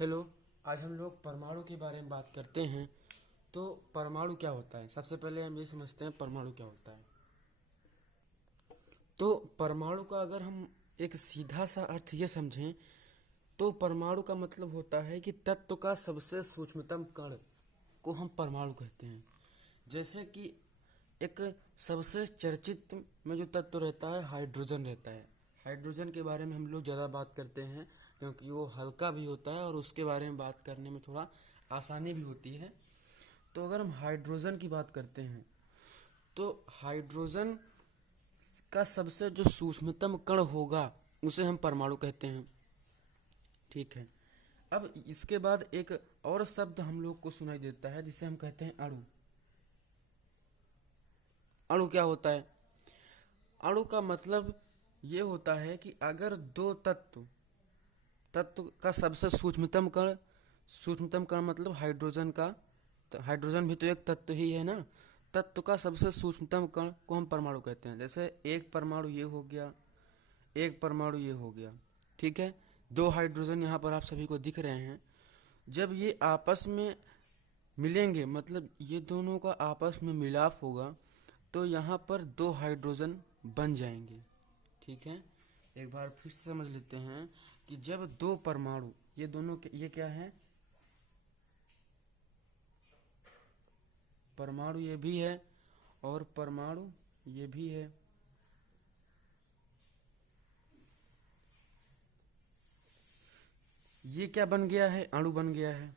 Hello. आज हम लोग परमाणु के बारे में बात करते हैं। तो परमाणु क्या होता है, सबसे पहले हम ये समझते हैं परमाणु क्या होता है। तो परमाणु का अगर हम एक सीधा सा अर्थ ये समझें तो परमाणु का मतलब होता है कि तत्व का सबसे सूक्ष्मतम कण को हम परमाणु कहते हैं। जैसे कि एक सबसे चर्चित में जो तत्व रहता है हाइड्रोजन रहता है। हाइड्रोजन के बारे में हम लोग ज़्यादा बात करते हैं क्योंकि वो हल्का भी होता है और उसके बारे में बात करने में थोड़ा आसानी भी होती है। तो अगर हम हाइड्रोजन की बात करते हैं तो हाइड्रोजन का सबसे जो सूक्ष्मतम कण होगा उसे हम परमाणु कहते हैं। ठीक है। अब इसके बाद एक और शब्द हम लोग को सुनाई देता है जिसे हम कहते हैं अणु। अणु क्या होता है? अणु का मतलब ये होता है कि अगर दो तत्व तत्व का सबसे सूक्ष्मतम कण मतलब हाइड्रोजन का, तो हाइड्रोजन भी तो एक तत्व ही है ना। तत्व का सबसे सूक्ष्मतम कण को हम परमाणु कहते हैं। जैसे एक परमाणु ये हो गया, एक परमाणु ये हो गया। ठीक है। दो हाइड्रोजन यहाँ पर आप सभी को दिख रहे हैं। जब ये आपस में मिलेंगे मतलब ये दोनों का आपस में मिलाप होगा तो यहाँ पर दो हाइड्रोजन बन जाएंगे। ठीक है। एक बार फिर से समझ लेते हैं कि जब दो परमाणु ये दोनों ये क्या है, परमाणु ये भी है और परमाणु ये भी है। ये क्या बन गया है? अणु बन गया है।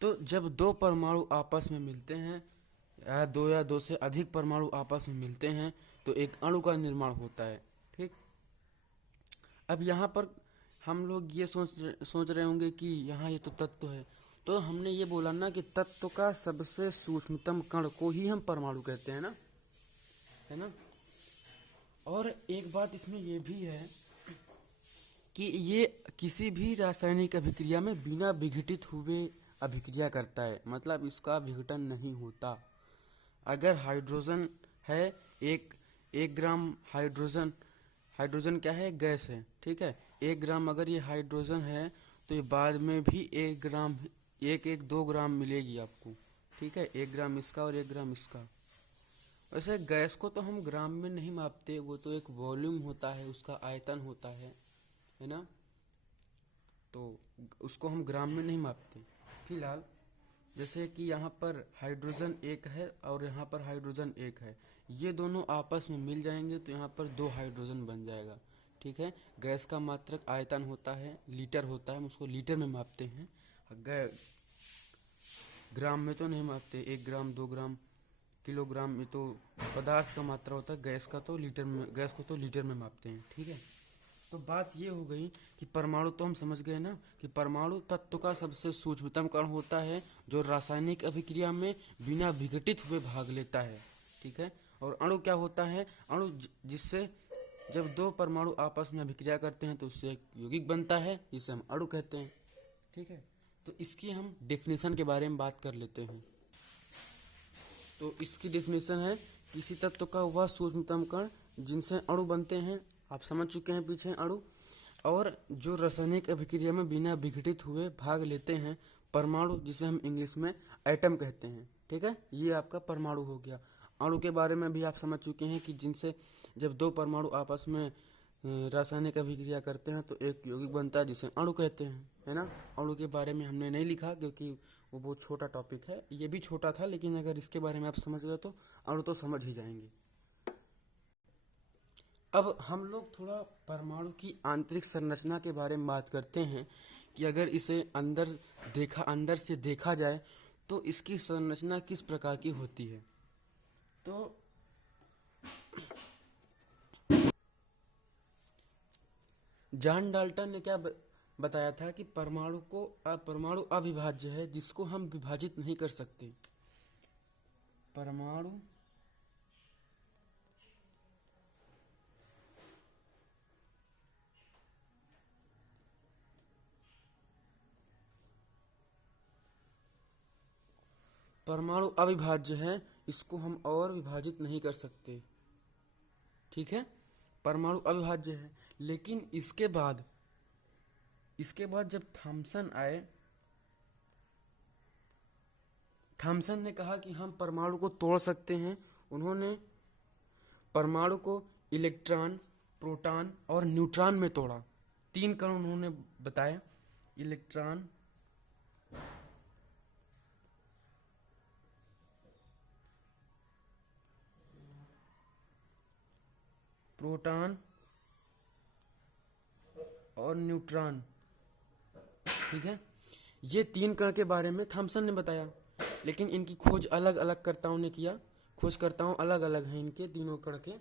तो जब दो परमाणु आपस में मिलते हैं या दो से अधिक परमाणु आपस में मिलते हैं तो एक अणु का निर्माण होता है। ठीक। अब यहाँ पर हम लोग ये सोच रहे होंगे कि यहाँ ये तो तत्व है। तो हमने ये बोला ना कि तत्व का सबसे सूक्ष्मतम कण को ही हम परमाणु कहते हैं ना, है ना। और एक बात इसमें ये भी है कि ये किसी भी रासायनिक अभिक्रिया में बिना विघटित हुए अभिक्रिया करता है, मतलब इसका विघटन नहीं होता। अगर हाइड्रोजन है, एक एक ग्राम हाइड्रोजन, हाइड्रोजन क्या है? गैस है। ठीक है। 1 ग्राम अगर ये हाइड्रोजन है तो ये बाद में भी 1 ग्राम, एक 2 ग्राम मिलेगी आपको। ठीक है। 1 ग्राम इसका और 1 ग्राम इसका। वैसे गैस को तो हम ग्राम में नहीं मापते, वो तो एक वॉल्यूम होता है, उसका आयतन होता है ना। तो उसको हम ग्राम में नहीं मापते। फिलहाल जैसे कि यहाँ पर हाइड्रोजन एक है और यहाँ पर हाइड्रोजन एक है, ये दोनों आपस में मिल जाएंगे तो यहाँ पर दो हाइड्रोजन बन जाएगा। ठीक है। गैस का मात्रक आयतन होता है, लीटर होता है, हम उसको लीटर में मापते हैं, ग्राम में तो नहीं मापते। 1 ग्राम 2 ग्राम किलोग्राम में तो पदार्थ का मात्रा होता है, गैस को तो लीटर में मापते हैं। ठीक है। तो बात ये हो गई कि परमाणु तो हम समझ गए ना कि परमाणु तत्व का सबसे सूक्ष्मतम कण होता है जो रासायनिक अभिक्रिया में बिना विघटित हुए भाग लेता है। ठीक है। और अणु क्या होता है? अणु जिससे जब दो परमाणु आपस में अभिक्रिया करते हैं तो उससे एक यौगिक बनता है जिसे हम अणु कहते हैं। ठीक है। तो इसकी हम डेफिनेशन के बारे में बात कर लेते हैं। तो इसकी डेफिनेशन है किसी तत्व का वह सूक्ष्मतम कण जिनसे अणु बनते हैं, आप समझ चुके हैं पीछे अणु, और जो रासायनिक अभिक्रिया में बिना विघटित हुए भाग लेते हैं, परमाणु जिसे हम इंग्लिश में एटम कहते हैं। ठीक है। ये आपका परमाणु हो गया। अणु के बारे में भी आप समझ चुके हैं कि जिनसे जब दो परमाणु आपस में रासायनिक अभिक्रिया करते हैं तो एक यौगिक बनता है जिसे अणु कहते हैं, है ना। अणु के बारे में हमने नहीं लिखा क्योंकि वो बहुत छोटा टॉपिक है, ये भी छोटा था, लेकिन अगर इसके बारे में आप समझ गए तो अणु तो समझ ही जाएंगे। अब हम लोग थोड़ा परमाणु की आंतरिक संरचना के बारे में बात करते हैं कि अगर इसे अंदर से देखा जाए तो इसकी संरचना किस प्रकार की होती है। तो जॉन डाल्टन ने क्या बताया था कि परमाणु अविभाज्य है जिसको हम विभाजित नहीं कर सकते। परमाणु परमाणु अविभाज्य है, इसको हम और विभाजित नहीं कर सकते। ठीक है। परमाणु अविभाज्य है, लेकिन इसके बाद इसके बाद जब थॉमसन आए, थॉमसन ने कहा कि हम परमाणु को तोड़ सकते हैं। उन्होंने परमाणु को इलेक्ट्रॉन, प्रोटॉन और न्यूट्रॉन में तोड़ा। 3 कण उन्होंने बताया, इलेक्ट्रॉन, प्रोटॉन और न्यूट्रॉन। ठीक है, ये 3 कण के बारे में थॉमसन ने बताया, लेकिन इनकी खोज अलग अलग कर्ताओं ने किया। खोजकर्ताओं अलग अलग हैं इनके तीनों कण के।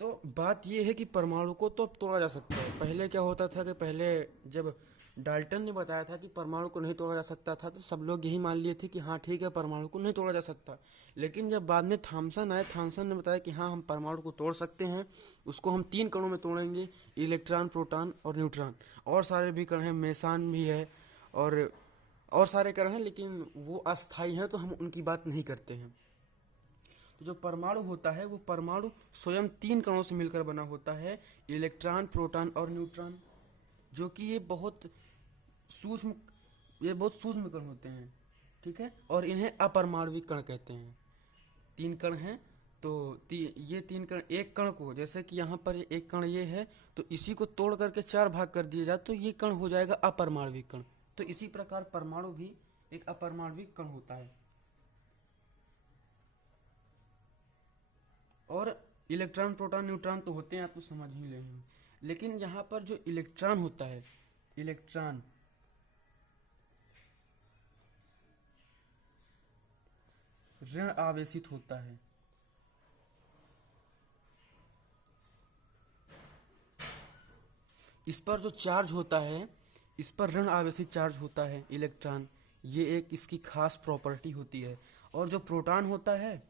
तो बात ये है कि परमाणु को तो अब तोड़ा जा सकता है। पहले क्या होता था कि पहले जब डाल्टन ने बताया था कि परमाणु को नहीं तोड़ा जा सकता था, तो सब लोग यही मान लिए थे कि हाँ ठीक है, परमाणु को नहीं तोड़ा जा सकता। लेकिन जब बाद में थॉमसन आए, थॉमसन ने बताया कि हाँ हम परमाणु को तोड़ सकते हैं। उसको हम 3 कणों में तोड़ेंगे, इलेक्ट्रॉन, प्रोटॉन और न्यूट्रॉन। और सारे भी कण हैं, मेसान भी है और सारे कण हैं, लेकिन वो अस्थायी हैं तो हम उनकी बात नहीं करते हैं। तो जो परमाणु होता है वो परमाणु स्वयं 3 कणों से मिलकर बना होता है, इलेक्ट्रॉन, प्रोटॉन और न्यूट्रॉन। जो कि सूक्ष्म ये बहुत सूक्ष्म कण होते हैं। ठीक है, और इन्हें अपरमाणविक कण कहते हैं। 3 कण हैं, तो ये 3 कण, एक कण को, जैसे कि यहाँ पर एक कण ये है, तो इसी को तोड़ करके 4 भाग कर दिया जाए तो ये कण हो जाएगा अपरमाणविक कण। तो इसी प्रकार परमाणु भी एक अपरमाणविक कण होता है। और इलेक्ट्रॉन, प्रोटॉन, न्यूट्रॉन तो होते हैं, आप तो समझ ही रहे हैं। लेकिन यहाँ पर जो इलेक्ट्रॉन होता है, इलेक्ट्रॉन ऋण आवेशित होता है। इस पर जो चार्ज होता है, इस पर ऋण आवेशित चार्ज होता है इलेक्ट्रॉन। ये एक इसकी खास प्रॉपर्टी होती है। और जो प्रोटॉन होता है,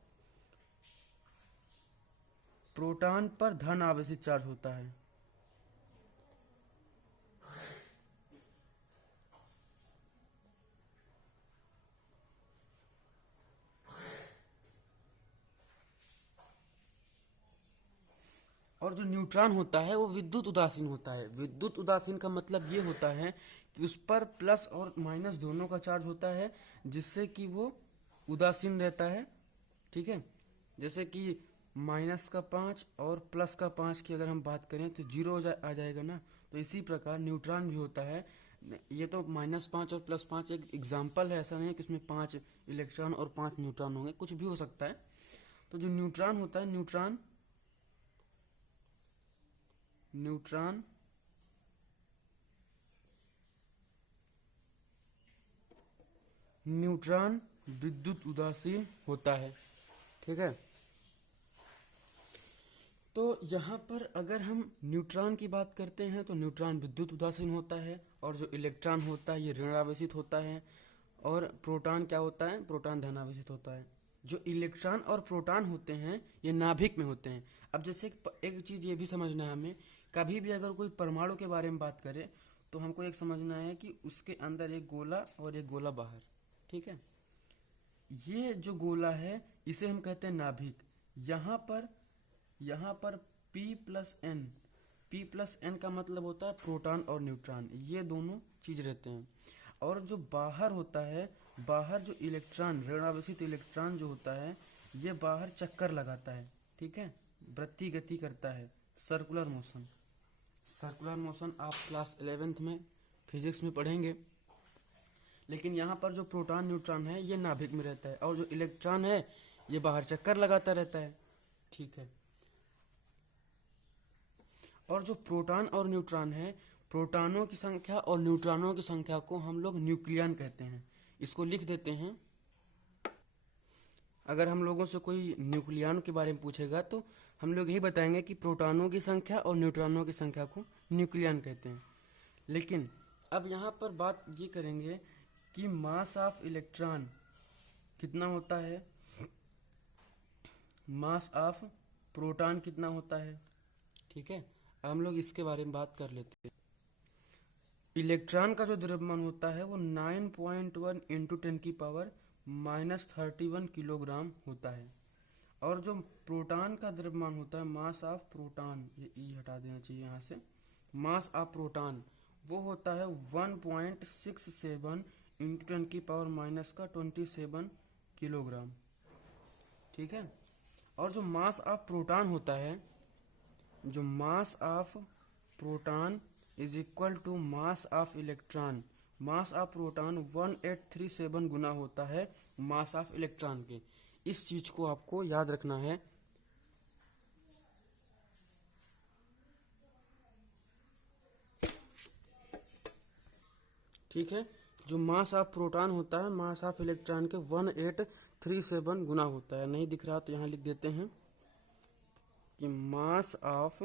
प्रोटॉन पर धन आवेशित चार्ज होता है। और जो न्यूट्रॉन होता है वो विद्युत उदासीन होता है। विद्युत उदासीन का मतलब ये होता है कि उस पर प्लस और माइनस दोनों का चार्ज होता है, जिससे कि वो उदासीन रहता है। ठीक है, जैसे कि -5 और +5 की अगर हम बात करें तो 0 आ जाएगा ना। तो इसी प्रकार न्यूट्रॉन भी होता है। ये तो -5 और +5 एक एग्जाम्पल है, ऐसा नहीं है कि उसमें 5 इलेक्ट्रॉन और 5 न्यूट्रॉन होंगे, कुछ भी हो सकता है। तो जो न्यूट्रॉन होता है, न्यूट्रॉन न्यूट्रॉन न्यूट्रॉन विद्युत उदासीन होता है। ठीक है, तो यहाँ पर अगर हम न्यूट्रॉन की बात करते हैं तो न्यूट्रॉन विद्युत उदासीन होता है, और जो इलेक्ट्रॉन होता है ये ऋण आवेशित होता है। और प्रोटॉन क्या होता है, प्रोटॉन धन आवेशित होता है। जो इलेक्ट्रॉन और प्रोटॉन होते हैं ये नाभिक में होते हैं। अब जैसे एक चीज़ ये भी समझना है हमें, कभी भी अगर कोई परमाणु के बारे में बात करें तो हमको एक समझना है कि उसके अंदर एक गोला और एक गोला बाहर। ठीक है, ये जो गोला है इसे हम कहते हैं नाभिक। यहाँ पर P+N का मतलब होता है प्रोटॉन और न्यूट्रॉन, ये दोनों चीज रहते हैं। और जो बाहर होता है, बाहर जो इलेक्ट्रॉन, ऋण आवेशित इलेक्ट्रॉन जो होता है, ये बाहर चक्कर लगाता है। ठीक है, वृत्तीय गति करता है, सर्कुलर मोशन। सर्कुलर मोशन आप क्लास 11th में फिजिक्स में पढ़ेंगे। लेकिन यहाँ पर जो प्रोटॉन, न्यूट्रॉन है ये नाभिक में रहता है, और जो इलेक्ट्रॉन है ये बाहर चक्कर लगाता रहता है। ठीक है, और जो प्रोटॉन और न्यूट्रॉन है, प्रोटॉनों की संख्या और न्यूट्रॉनों की संख्या को हम लोग न्यूक्लियन कहते हैं। इसको लिख देते हैं। अगर हम लोगों से कोई न्यूक्लियन के बारे में पूछेगा तो हम लोग यही बताएंगे कि प्रोटॉनों की संख्या और न्यूट्रॉनों की संख्या को न्यूक्लियन कहते हैं। लेकिन अब यहाँ पर बात ये करेंगे कि मास ऑफ इलेक्ट्रॉन कितना होता है, मास ऑफ प्रोटॉन कितना होता है। ठीक है, अब हम लोग इसके बारे में बात कर लेते हैं। इलेक्ट्रॉन का जो द्रव्यमान होता है वो 9.1 इंटू 10⁻31 किलोग्राम होता है। और जो प्रोटॉन का द्रव्यमान होता है, मास ऑफ प्रोटॉन, ये ई हटा देना चाहिए यहाँ से, मास ऑफ प्रोटॉन वो होता है 1.67 इंटू 10⁻⁻27 किलोग्राम। ठीक है। और जो मास ऑफ प्रोटॉन होता है, जो mass of proton is equal to mass of electron, mass of proton 1837 गुना होता है मास ऑफ इलेक्ट्रॉन के। इस चीज को आपको याद रखना है। ठीक है। जो मास ऑफ प्रोटॉन होता है मास ऑफ इलेक्ट्रॉन के 1837 गुना होता है। नहीं दिख रहा तो यहाँ लिख देते हैं कि mass of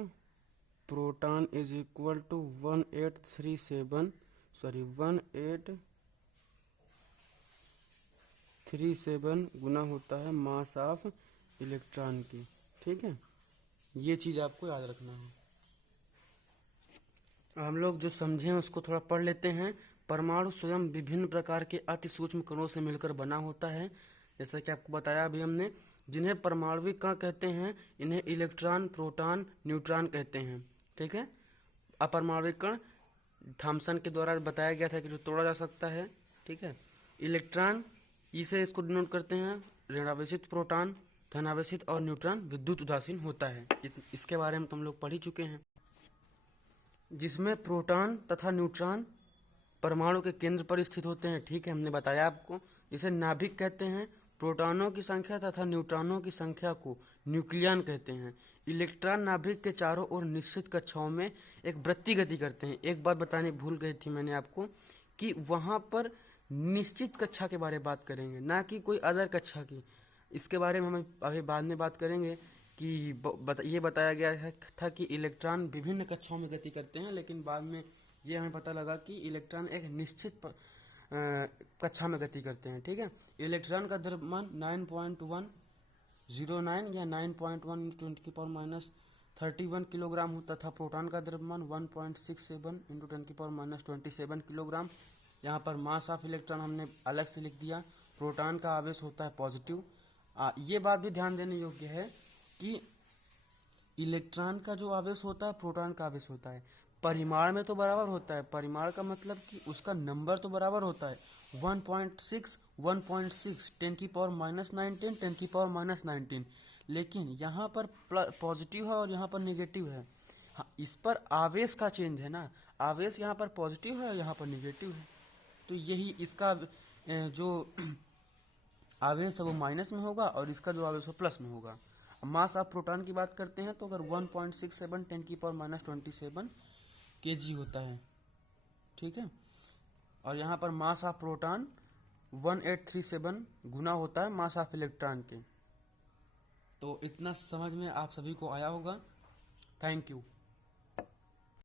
proton is equal to 1837 गुना होता है मास ऑफ इलेक्ट्रॉन की। ठीक है, ये चीज़ आपको याद रखना है। हम लोग जो समझे उसको थोड़ा पढ़ लेते हैं। परमाणु स्वयं विभिन्न प्रकार के अति सूक्ष्म कणों से मिलकर बना होता है। जैसा कि आपको बताया अभी हमने, जिन्हें परमाणविक कण कहते हैं, इन्हें इलेक्ट्रॉन, प्रोटॉन, न्यूट्रॉन कहते हैं। ठीक है। अपरमाणविक कण थॉमसन के द्वारा बताया गया था कि जो तोड़ा जा सकता है। ठीक है। इलेक्ट्रॉन, इसे इसको डिनोट करते हैं। ऋणावेशित प्रोटॉन धनावेशित और न्यूट्रॉन विद्युत उदासीन होता है। इसके बारे में तो हम लोग पढ़ ही चुके हैं। जिसमें प्रोटॉन तथा न्यूट्रॉन परमाणु के केंद्र पर स्थित होते हैं। ठीक है, हमने बताया आपको। इसे नाभिक कहते हैं। प्रोटॉनों की संख्या तथा न्यूट्रॉनों की संख्या को न्यूक्लियन कहते हैं। इलेक्ट्रॉन नाभिक के चारों ओर निश्चित कक्षाओं में एक वृत्तीय गति करते हैं। एक बात बताने भूल गई थी मैंने आपको कि वहां पर निश्चित कक्षा के बारे में बात करेंगे, ना कि कोई अदर कक्षा की। इसके बारे में हम अभी बाद में बात करेंगे कि ये बताया गया था कि इलेक्ट्रॉन विभिन्न कक्षाओं में गति करते हैं, लेकिन बाद में ये हमें पता लगा कि इलेक्ट्रॉन एक निश्चित कक्षा में गति करते हैं। ठीक है। इलेक्ट्रॉन का द्रव्यमान 9.109 या 9.1 × 10⁻31 किलोग्राम होता था। प्रोटॉन का द्रव्यमान 1.67 × 10⁻27 किलोग्राम। यहाँ पर मास ऑफ इलेक्ट्रॉन हमने अलग से लिख दिया। प्रोटॉन का आवेश होता है पॉजिटिव। ये बात भी ध्यान देने योग्य है कि इलेक्ट्रॉन का जो आवेश होता है प्रोटॉन का आवेश होता है परिमाण में तो बराबर होता है। परिमाण का मतलब कि उसका नंबर तो बराबर होता है 1.6 1.6 10⁻⁻19 10⁻⁻19, लेकिन यहाँ पर पॉजिटिव है और यहाँ पर नेगेटिव है। हाँ, इस पर आवेश का चेंज है ना, आवेश यहाँ पर पॉजिटिव है और यहाँ पर नेगेटिव है। तो यही इसका जो आवेश है वो माइनस में होगा और इसका जो आवेश है प्लस में होगा। मास ऑफ प्रोटॉन की बात करते हैं तो अगर 1.67 10⁻⁻27 kg होता है। ठीक है। और यहाँ पर मास ऑफ प्रोटॉन 1837 गुना होता है मास ऑफ इलेक्ट्रॉन के। तो इतना समझ में आप सभी को आया होगा। Thank you.